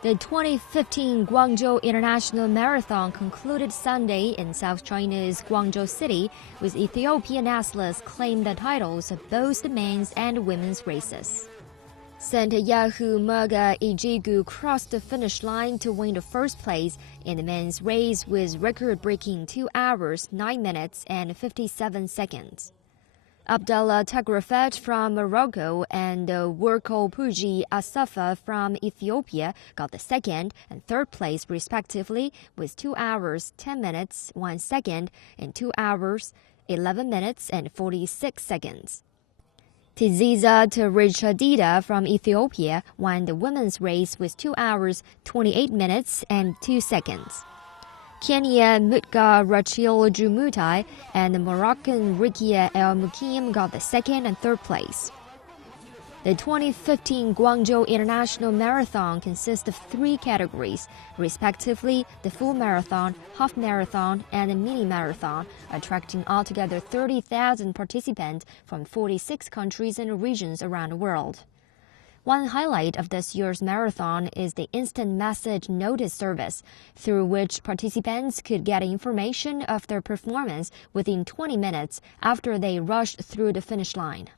The 2015 Guangzhou International Marathon concluded Sunday in South China's Guangzhou City, with Ethiopian athletes claiming the titles of both the men's and women's races. Santiago Maga Ijigu crossed the finish line to win the first place in the men's race with record-breaking 2 hours, 9 minutes and 57 seconds. Abdallah Tagrafet from Morocco and Worko Puji Asafa from Ethiopia got the second and third place respectively with 2 hours, 10 minutes, 1 second and 2 hours, 11 minutes and 46 seconds. Tiziza Terichadida from Ethiopia won the women's race with 2 hours, 28 minutes and 2 seconds. Kenya Mutka Rachel Jumutai and the Moroccan Rikia El Mukim got the second and third place. The 2015 Guangzhou International Marathon consists of 3 categories, respectively the full marathon, half marathon, and a mini marathon, attracting altogether 30,000 participants from 46 countries and regions around the world. One highlight of this year's marathon is the instant message notice service, through which participants could get information of their performance within 20 minutes after they rushed through the finish line.